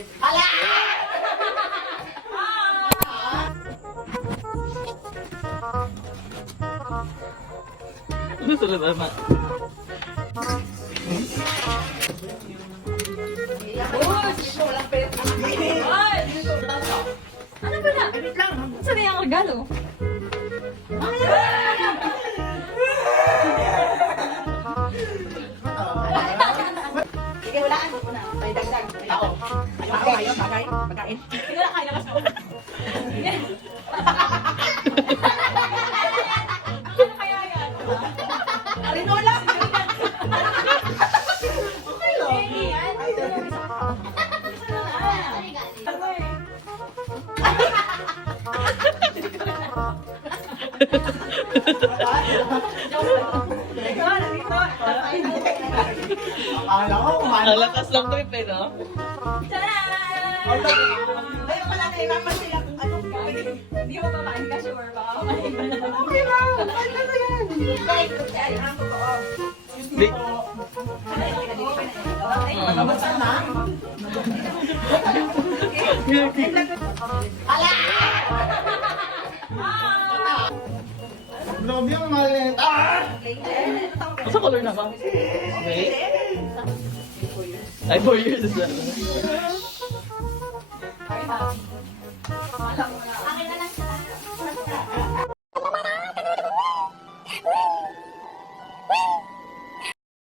Hala! Ano sunod ba? Ano ba na? Saan na yung regalo? Sige, walaan mo na. May dagdag. Tao. Ayaw, bagay. Pagkain. Hindi na kaya na kasi. Ano kaya yan? Arinola! Okay lang. Akala ko, Ang lakas ng trip eh, no? Ayaw pala na inapan sila kung ano. Hindi mo papaan ka, sure ba? Okay lang. Kahit ano yan. Ay, ang totoo. Di. Magkamusta na? Hala! Grabe yung malit. Sa color na ba? Wait. Ay, 4 years na.